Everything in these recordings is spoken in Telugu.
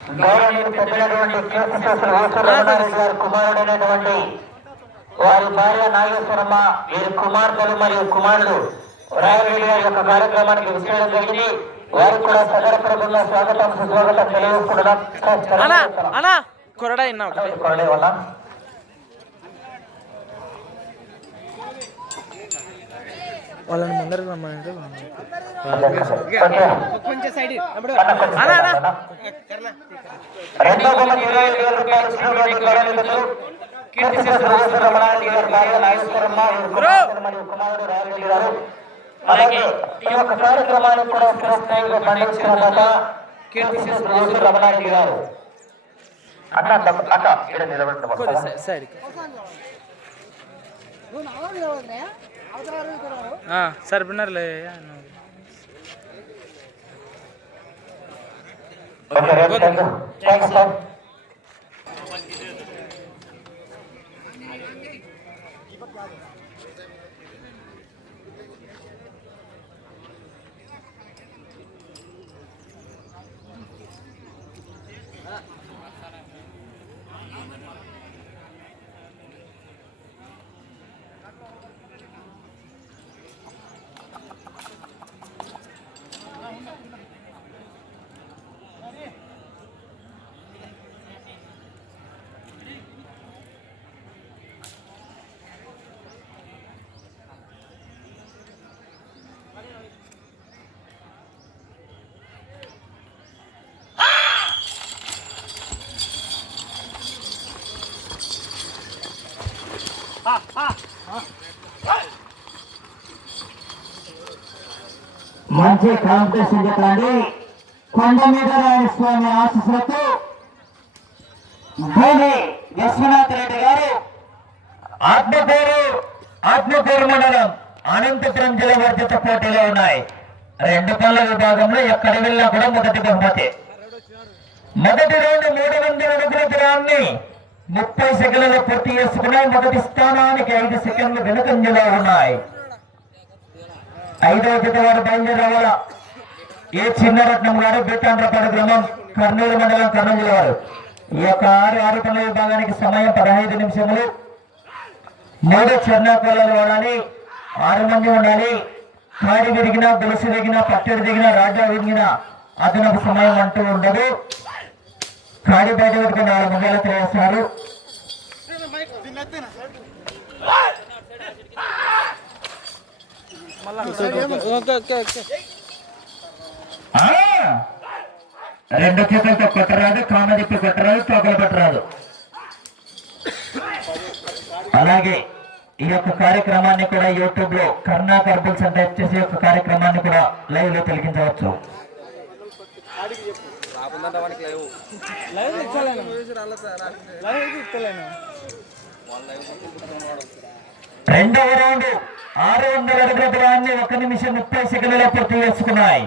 గౌరవనీయులు గారి కుమారుడైనటువంటి వారి భార్య నాగేశ్వరమ్మ వీరి కుమార్తెలు మరియు కుమారుడు రాయరెడ్డి గారి యొక్క కార్యక్రమానికి విచ్చేయడం జరిగింది. వారికి కూడా సదర ప్రభుత్వ స్వాగతం సుస్వాగతం కొరడా కొరడే వల్ల వాళ్ళని ముందరకు రమ్మంటే ఓకే. కొంచెం సైడ్ అన్న, కొంచెం అనా అనా అన్న. రెండో బొమ్మకి ఇరవై ఐదు వేల రూపాయలు ఇచ్చినటువంటి గౌరవనీయులు కీర్తిశేషులు రాజేశ్వర రమణారెడ్డి గారి భార్య నాగేశ్వరమ్మ వీరి అలాగే ఈ యొక్క కార్యక్రమానికి కూడా స్థిరస్థాయిగా పండించిన రమణారెడ్డి గారు తప్ప- అక్క ఇక్కడ నిలబడి కొద్ది సై- సైడ్ సరిపోయినారులే ఓకే రేపు thank you thank you sir. మంచి కాంపిటీషన్ చెప్పండి. కొండ మీద స్వామి ఆశీస్సులతో భూమి విశ్వనాథ్ రెడ్డి గారు ఆత్మకూరు ఆత్మకూరు మండలం అనంతపురం జిల్లా వర్ధిత పోటీలో ఉన్నాయి. రెండు పనుల విభాగంలో ఎక్కడ వెళ్ళినా కూడా మొదటి బహుమతి. మొదటి రౌండ్ మూడు వందల అడుగుల దూరాన్ని ముప్పై సెకండ్లలో పూర్తి చేసుకున్నాయి. మొదటి స్థానానికి ఐదు సెకండ్లు వెనుకంజలో ఉన్నాయి. ఐదవ జత వారు బయలుదేరవాల? ఏ చిన్నరత్నం గారు బీటాండ్రపాడు గ్రామం కర్నూలు మండలం కర్నూలు వారు. ఈ యొక్క ఆరు ఆరు పనుల విభాగానికి సమయం పదహైదు నిమిషములు. మూడు చిరునాకోలాలు వాడాలి. ఆరు మంది ఉండాలి. కాడి విరిగినా గొలుసు దిగినా పట్టెడు దిగినా రాజా విరిగినా అదనపు సమయం అంటూ ఉండదు. కాడి బయట వరకు నాలుగు మందిలో తెలియజేస్తారు రెండు చేతులతో కొట్టరాదు కామ తిప్పి కొట్టరాదు తోకలు పట్టరాదు. అలాగే ఈ యొక్క కార్యక్రమాన్ని కూడా యూట్యూబ్లో కర్ణా కర్బుల్స్ అంటే వచ్చేసి ఈ యొక్క కార్యక్రమాన్ని కూడా లైవ్లో తిలకించవచ్చు లైవ్. ఇచ్చలేను లైవ్ ఇచ్చలేను రెండవ రౌండ్ ఆరు వందల అడుగుల దూరాన్ని ఒక నిమిషం ముప్పై సెకండ్లలో పూర్తి చేసుకున్నాయి.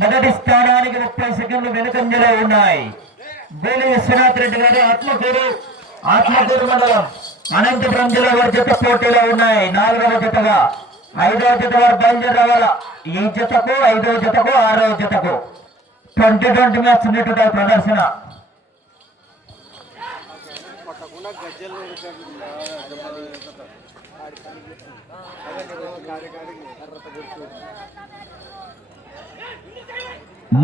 మొదటి స్థానానికి ముప్పై సెకండ్లు వెనుకంజలో ఉన్నాయి. బేలి విశ్వనాథ్ రెడ్డి గారు ఆత్మకూరు ఆత్మకూరు మండలం అనంతపురం జిల్లా వారి జత పోటీలో ఉన్నాయి. నాలుగవ జతగా ఐదవ జత వారు బయలుదేరి రావాలా? ఈ జతకు ఐదవ జతకు ఆరవ జతకు. ట్వంటీ ట్వంటీ మ్యాచ్ ఉన్నటువంటి ప్రదర్శన.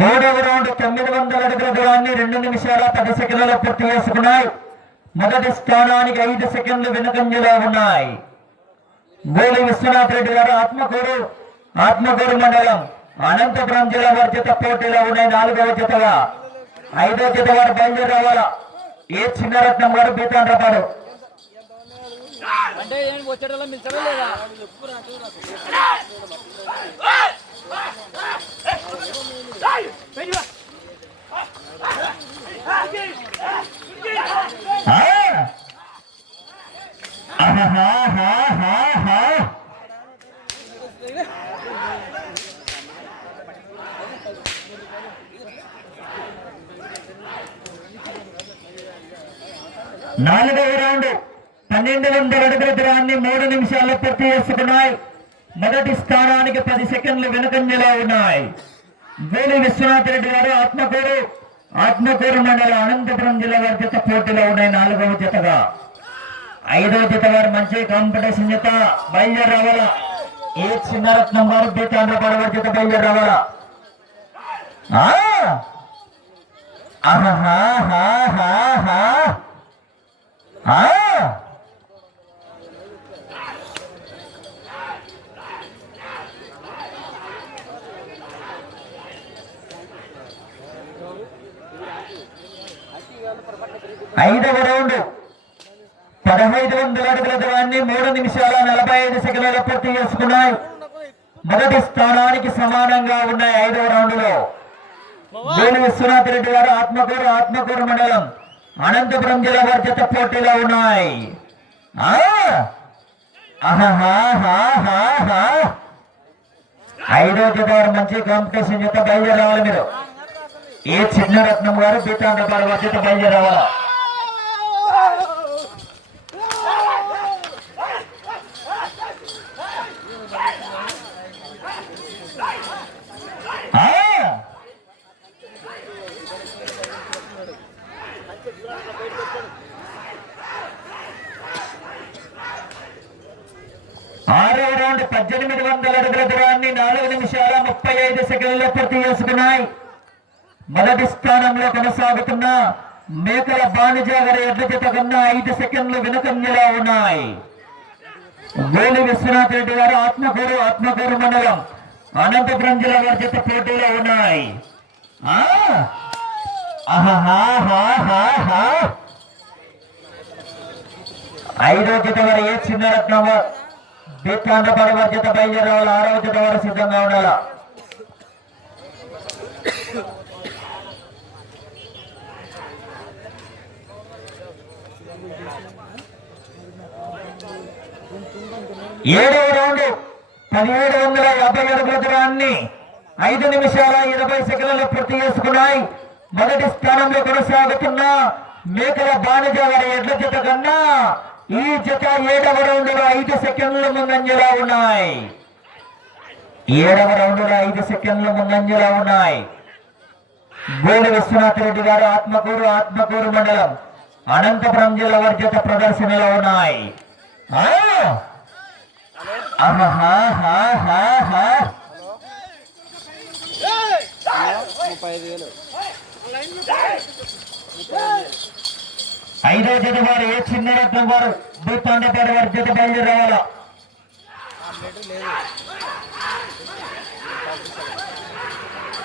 మూడవ రౌండ్ తొమ్మిది వందల అడుగుల దూరాన్ని రెండు నిమిషాల పది సెకండ్లలో పూర్తి చేసుకున్నాయి. మొదటి స్థానానికి ఐదు సెకండ్లు వెనుకంజలో ఉన్నాయి. గోలి విశ్వనాథ్ రెడ్డి గారు ఆత్మకూరు ఆత్మకూరు మండలం. అనంతపురం జిల్లా వారి జత పోటీలో ఉన్నాయి నాలుగవ జతగా ఐదవ జత వారు బయలుదేరి రావాలా? ఏ చిన్నరత్నం గారు బీతాండ్రపాడు అంటే ఏం వచ్చేటోళ్ళ మిల్చడం లేదా! నాలుగవ రౌండ్ పన్నెండు వందల అడుగుల దూరాన్ని మూడు నిమిషాల్లో పూర్తి చేసుకున్నాయి. మొదటి స్థానానికి పది సెకండ్లు వెనుకంజలో ఉన్నాయి. వేలి విశ్వనాథ్ రెడ్డి గారు ఆత్మకూరు. ఆత్మకూరు మండల అనంతపురం జిల్లా వారి జత పోటీలో ఉన్నాయి నాలుగవ జతగా. ఐదవ జత వారు మంచి కాంపిటీషన్ జత బయలుదేరి రావాలా ఏ చిన్నరత్నం వారు బీతాంధ్రపాడ వారి జత బయలుదేరి రావాలా ఆ! హా హా ఐదవ రౌండ్. పదహైదు వందల అడుగుల దూరాన్ని మూడు నిమిషాల నలభై ఐదు సెకండ్లలో పూర్తి చేసుకున్నాయి. మొదటి స్థానానికి సమానంగా ఉన్నాయి ఐదవ రౌండ్లో వేణు విశ్వనాథ్ రెడ్డి గారు ఆత్మకూరు ఆత్మకూరు మండలం. అనంతపురం జిల్లా వారి జత పోటీలో ఉన్నాయి. ఐదో జత వారు మంచి కాంపిటీషన్ చేత బయలుదేరి మీరు. ఏ చిన్న రత్నం గారు బీతాంధ్రపాల వారి జత బయలుదేరి రావాలా ఆ! ఆరో రౌండ్ పద్దెనిమిది వందల అడుగుల దూరాన్ని నాలుగు నిమిషాల ముప్పై ఐదు సెకండ్లలో పూర్తి చేసుకున్నాయి మొదటి స్థానంలో కొనసాగుతున్న మేకల బాణిజ గారి ఎడ్ల జత కన్నా ఐదు సెకండ్లు వెనుకంజలో ఉన్నాయి. గోలి విశ్వనాథ్ రెడ్డి గారు ఆత్మకూరు ఆత్మకూరు మండలం అనంతపురం జిల్లా వారి చేత పోటీలో ఉన్నాయి. ఐదో జత వారు ఏ చిన్న రత్నం బీతాండ్రపడి వారి జత బయలుదేరి ఆరవ జత వారు సిద్ధంగా ఉండాలా? ఏడవ రౌండ్ పదిహేడు వందల యాభై అడుగుల దూరాన్ని ఐదు నిమిషాల ఇరవై సెకండ్లు పూర్తి చేసుకున్నాయి. మొదటి స్థానంలో కొనసాగుతున్న మేకల బాణిజ వారి ఎడ్ల జత కన్నా ఈ జత ఏడవ రౌండ్లో ఐదు సెకండ్ల ముందంజలా ఉన్నాయి. ఏడవ రౌండ్లో ఐదు సెకండ్ల ముందంజలా ఉన్నాయి. గోడ విశ్వనాథ్ రెడ్డి గారు ఆత్మకూరు ఆత్మకూరు మండలం అనంతపురం జిల్లా వారి జత ప్రదర్శనలో ఉన్నాయి. ఆ! ముప్పై ఐదు వేలు ఐదో జత వారు ఏ చిన్న రత్నం వారు? భూతాండపేట వారి జత బయలుదేరి రావాలా?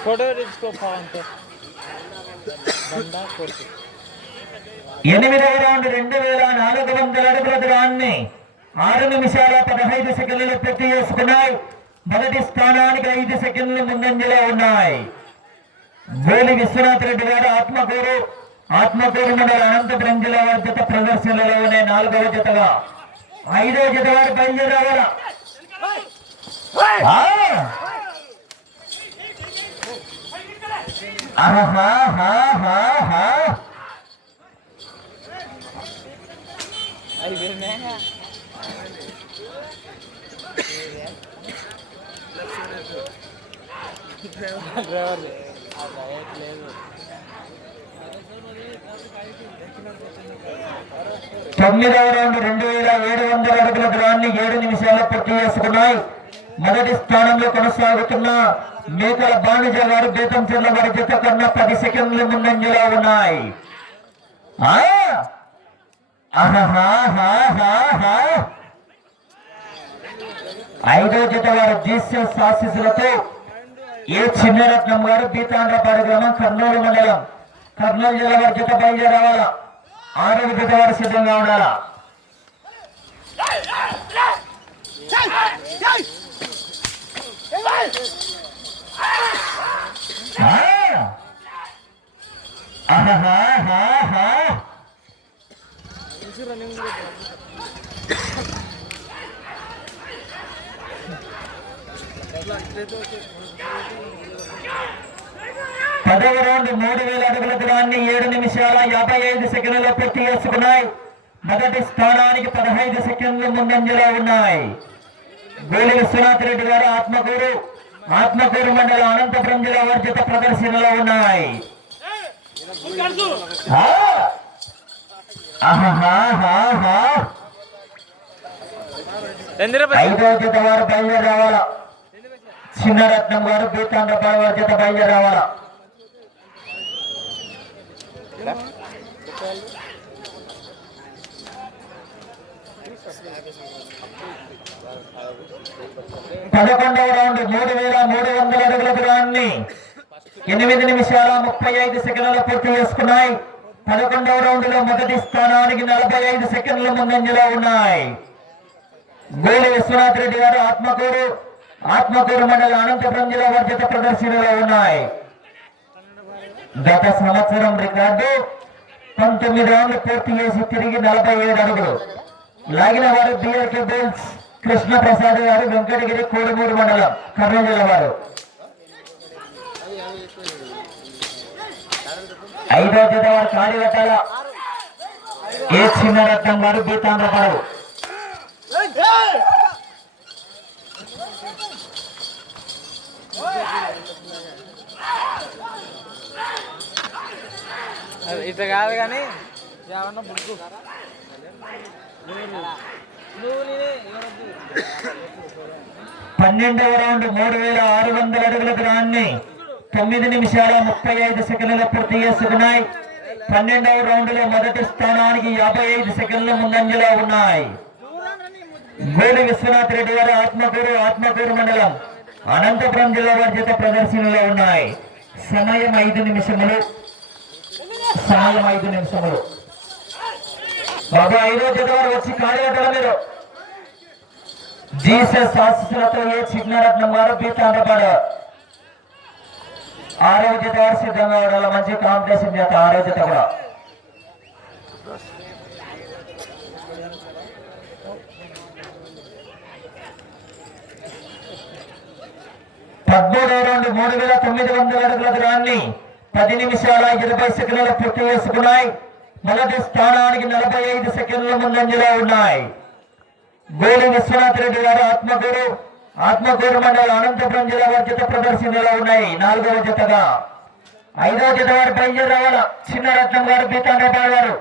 ఫోటో తీసుకో అంతే ఎనిమిదవ రౌండ్ రెండు వేల నాలుగు వందల అడుగుల దూరాన్ని ఆరు నిమిషాల పదహైదు సెకండ్లు పూర్తి చేసుకున్నాయి. మొదటి స్థానానికి ఐదు సెకండ్లు ముందంజలో ఉన్నాయి. గోలి విశ్వనాథ్ రెడ్డి గారు ఆత్మకూరు. ఆత్మకూరు మండల అనంతపురం జిల్లా వారి జత ప్రదర్శనలో ఉన్నాయి నాలుగవ జతగా. ఐదవ జత వారు బయలుదేరి రావాలా తొమ్మిదవ రౌండ్ రెండు వేల ఏడు వందల అడుగుల దూరాన్ని ఏడు నిమిషాల్లో పూర్తి చేసుకున్నాయి. మొదటి స్థానంలో కొనసాగుతున్న మేకల బాణిజ గారు బేతం చెర్ల వారి జత కన్నా పది సెకండ్ల ముందంజలో ఉన్నాయి. ఐదో జత వారు జీసస్ ఆశీస్సులతో ఏ చిన్నరత్నం గారు బీతాండ్రపాడు గ్రామం కర్నూలు మండలం కర్నూలు జిల్లా వారి జత బయలుదేరి రావాలా ఆరోగ్య జత వారు సిద్ధంగా ఉండాలా ఆ! పదవ రౌండ్ మూడు వేల అడుగుల దూరాన్ని ఏడు నిమిషాల యాభై ఐదు సెకండ్లలో పూర్తి చేసుకున్నాయి. మొదటి స్థానానికి పదహైదు సెకండ్లు ముందంజలో ఉన్నాయి. గోలి విశ్వనాథ్ రెడ్డి గారు ఆత్మకూరు ఆత్మకూరు మండలం అనంతపురం జిల్లా వారి జత ప్రదర్శనలో ఉన్నాయి. ఐదో జత వారు బయలుదేరి రావాలా? చిన్నరత్నం గారు బీతాండ్రపాడు వారి జత రావాలా? పదకొండవ రౌండ్ మూడు వేల మూడు వందల అడుగుల దూరాన్ని ఎనిమిది నిమిషాల ముప్పై ఐదు సెకండ్లు పూర్తి చేసుకున్నాయి. పదకొండవ రౌండ్లో మొదటి స్థానానికి నలభై ఐదు సెకండ్ల ముందంజలో ఉన్నాయి. గోలి విశ్వనాథ్ రెడ్డి గారు ఆత్మకూరు. ఆత్మకూరు మండలం అనంతపురం జిల్లా వర్జిత ప్రదర్శనలో ఉన్నాయి. గత సంవత్సరం రికార్డు పంతొమ్మిది రౌండ్లు పూర్తి చేసి తిరిగి నలభై ఏడు అడుగులు. లాగిన వారు బిఆర్కే బేల్స్ కృష్ణప్రసాద్ గారు వెంకటగిరి కోడుమూరు మండలం కర్నూలు జిల్లా వారు. ఐదో జత వారు కాళీవటాల ఏ చిన్న రత్నం గారు బీతాంధ్రపడవు ఇట్లా కాదు కానీ ఏమన్నా బుక్కు. పన్నెండవ రౌండ్ మూడు వేల ఆరు వందల అడుగుల గ్రాన్ని తొమ్మిది నిమిషాల ముప్పై ఐదు సెకండ్ల పూర్తి చేసుకున్నాయి పన్నెండవ రౌండ్లో మొదటి స్థానానికి యాభై ఐదు సెకండ్ల ముందంజలో ఉన్నాయి. వేలు విశ్వనాథ్ రెడ్డి గారు ఆత్మకూరు ఆత్మకూరు మండలం అనంతపురం జిల్లా వారి చేత ప్రదర్శనలో ఉన్నాయి. సమయం ఐదు నిమిషములు. సాయం ఐదు నిమిషములు బాబా ఐదో జత వచ్చి కార్యకర్తల మీరు జీసస్ ఆశీస్సులతో ఏ చిన్నరత్నం గారు పీతాండ్రపాడు ఆరోగ్యత వారు సిద్ధంగా ఉండాలి మంచి కాంపిటీషన్ చేత ఆరోగ్యత కూడా. పద్మూడు రెండు మూడు వేల తొమ్మిది వందల అడుగుల దూరాన్ని పది నిమిషాల ఇరవై సెకండ్లు పూర్తి చేసుకున్నాయి. మొదటి స్థానానికి నలభై ఐదు సెకండ్ల ముందంజలో ఉన్నాయి. గోలి విశ్వనాథ్ రెడ్డి గారు ఆత్మకూరు ఆత్మకూరు మండల అనంతపురం జిల్లా వారి జత ప్రదర్శనలో ఉన్నాయి. నాలుగవ జతగా. ఐదవ జత వారు బయలుదేరవాల? చిన్న రత్నం గారు బీతాండ్రపాడు గారు.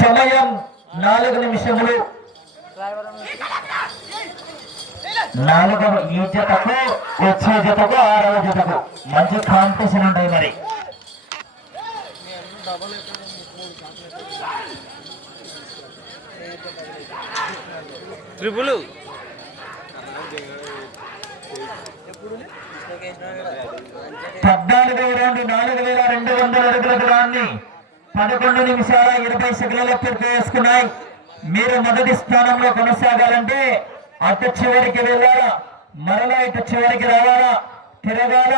సమయం నాలుగు నిమిషములు. నాలుగవ ఈ జతకు వచ్చే జతకు ఆరవ జతకు. మంచి కాంపిటీషన్ ఉంటాయి మరి. ట్రిపుల్ పద్నాలుగవ రౌండ్ నాలుగు వేల రెండు వందల అడుగుల దూరాన్ని పదకొండు నిమిషాల ఇరవై సెకండ్ల పూర్తి చేసుకున్నాయి మీరు మొదటి స్థానంలో కొనసాగాలంటే అటు చివరికి వెళ్ళాలా? మరలా ఇటు చివరికి రావాలా? తిరగాల?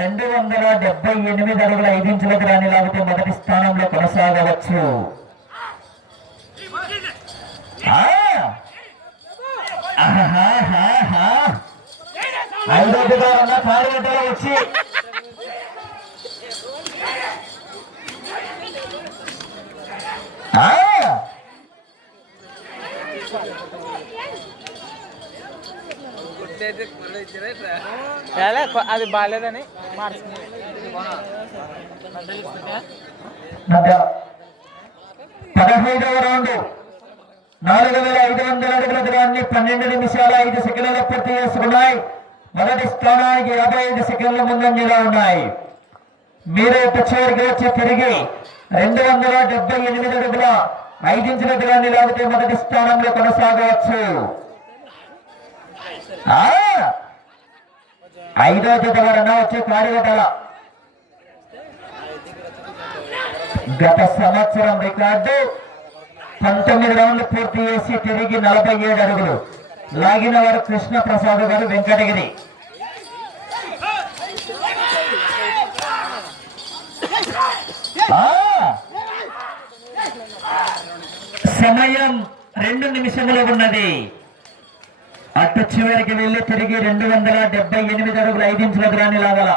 రెండు వందల డెబ్బై ఎనిమిది అడుగుల ఐదు ఇంచులకు రాని లాగితే మొదటి స్థానంలో కొనసాగవచ్చు. ఐదోటిగా ఉన్న కార్యకర్తలు వచ్చి ఎలా? అది బాగాలేదని మార్చుకున్నా పదహైదవ రౌండ్. నాలుగు వేల ఐదు వందల అడుగుల దూరాన్ని పన్నెండు నిమిషాల ఐదు సెకండ్ల పూర్తి చేసుకున్నాయి. మొదటి స్థానానికి యాభై ఐదు సెకండ్ల ముందంజలో ఉన్నాయి. మీరే పిచ్చవరికి వచ్చి తిరిగి రెండు వందల డెబ్బై ఎనిమిది అడుగుల ఐదించుల దూరాన్ని లాగితే మొదటి స్థానంలో కొనసాగవచ్చు. ఆ! ఐదో జత వరన వచ్చే కార్యకటాల గత సంవత్సరం రికార్డు పంతొమ్మిది రౌండ్లు పూర్తి చేసి తిరిగి నలభై ఏడు అడుగులు. లాగిన వారు కృష్ణ ప్రసాద్ గారు వెంకటగిరి. సమయం రెండు నిమిషములు ఉన్నది. అటు చివరికి వెళ్ళి తిరిగి రెండు వందల డెబ్బై ఎనిమిది అడుగులు ఐదు ఇంచుల దూరాన్ని లాగల.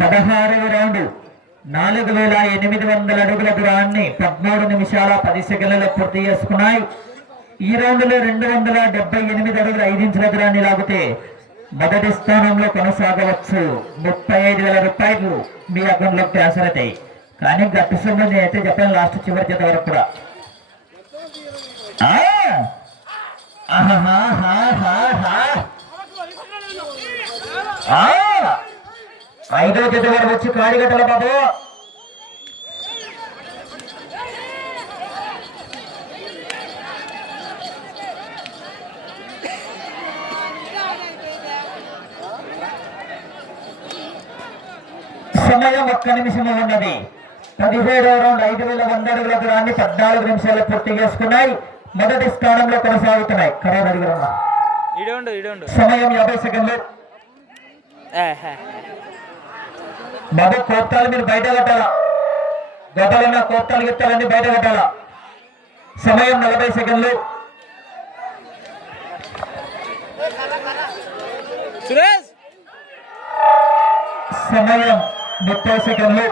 పదహారవ రౌండ్. నాలుగు వేల ఎనిమిది వందల అడుగుల దూరాన్ని పదమూడు నిమిషాల పది సెకండ్లలో పూర్తి చేసుకున్నాయి. ఈ రౌండ్లో రెండు వందల డెబ్బై ఎనిమిది అడుగుల ఐదు ఇంచుల దూరాన్ని లాగితే మొదటి స్థానంలో కొనసాగవచ్చు. ముప్పై ఐదు వేల రూపాయలు మీ అకౌంట్ ట్రాన్స్ఫర్ అవుతాయి. కానీ గట్టి సొమ్ము నేను అయితే చెప్పాను లాస్ట్ చివరి చేత వరకు కూడా. ఆ! ఐదో చేత వరకు వచ్చి కాడిగట్టల బాబు. సమయం ఒక్క నిమిషం ఉన్నది. పదిహేడవ రౌండ్ ఐదు వేల వంద అడుగుల దూరాన్ని పద్నాలుగు నిమిషాలు పూర్తి చేసుకున్నాయి. మొదటి స్థానంలో కొనసాగుతున్నాయి. అడిగారు ఇడే ఉండు సమయం యాభై సెకండ్లు. బాబు కోప్తాలు మీరు బయట కట్టాలా? గతలున్న కోప్తాలు గిట్టాలన్నీ బయట కట్టాలా? సమయం నలభై సెకండ్లు. సమయం ముప్పై సెకండ్లు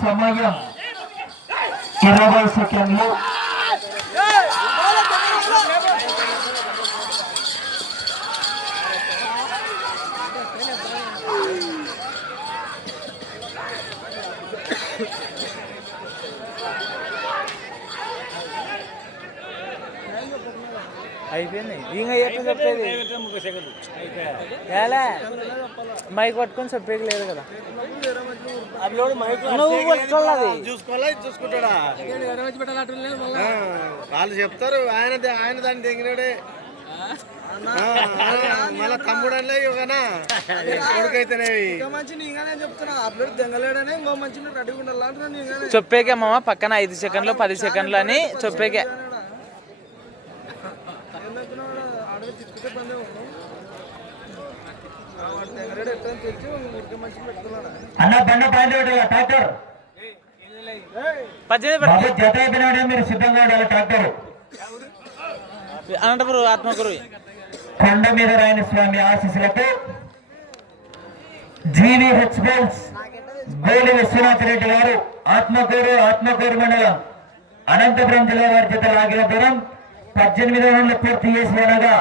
సమయం ఇరవై సెకండ్లు. ఇంకా చెప్పేది? మైక్ పట్టుకొని చెప్పేది లేదు కదా. నువ్వు పట్టుకోవాలి చూసుకుంటాడా? వాళ్ళు చెప్తారు ఆయన ఆయన దాన్ని తెగినాడే. మళ్ళా తమ్ముడు కొడుకైతేనేవి. అంటున్నా నీగానే చెప్పేకే మామ పక్కన ఐదు సెకండ్లు పది సెకండ్లు అని చెప్పేకే. అన్న బండ పాయింట్ పెట్టాలా ట్రాక్టర్? బాబు జత అయిపోయినాడే మీరు సిద్ధంగా ఉండాలి ట్రాక్టర్. అనంతపురం ఆత్మకూరు కొండ మీద రాయన స్వామి ఆశీస్సులతో జీవి హెచ్ బోల్స్ గోలి విశ్వనాథ్ రెడ్డి గారు ఆత్మకూరు ఆత్మకూరు మండలం అనంతపురం జిల్లా వారి జత లాగిన దూరం పద్దెనిమిది వందల పూర్తి చేసి అనగా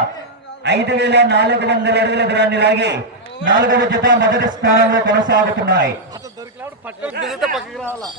ఐదు వేల నాలుగు వందల అడుగుల దూరాన్ని లాగి నాలుగవ జత మొదటి స్థానంలో కొనసాగుతున్నాయి. పక్కకి రావాలా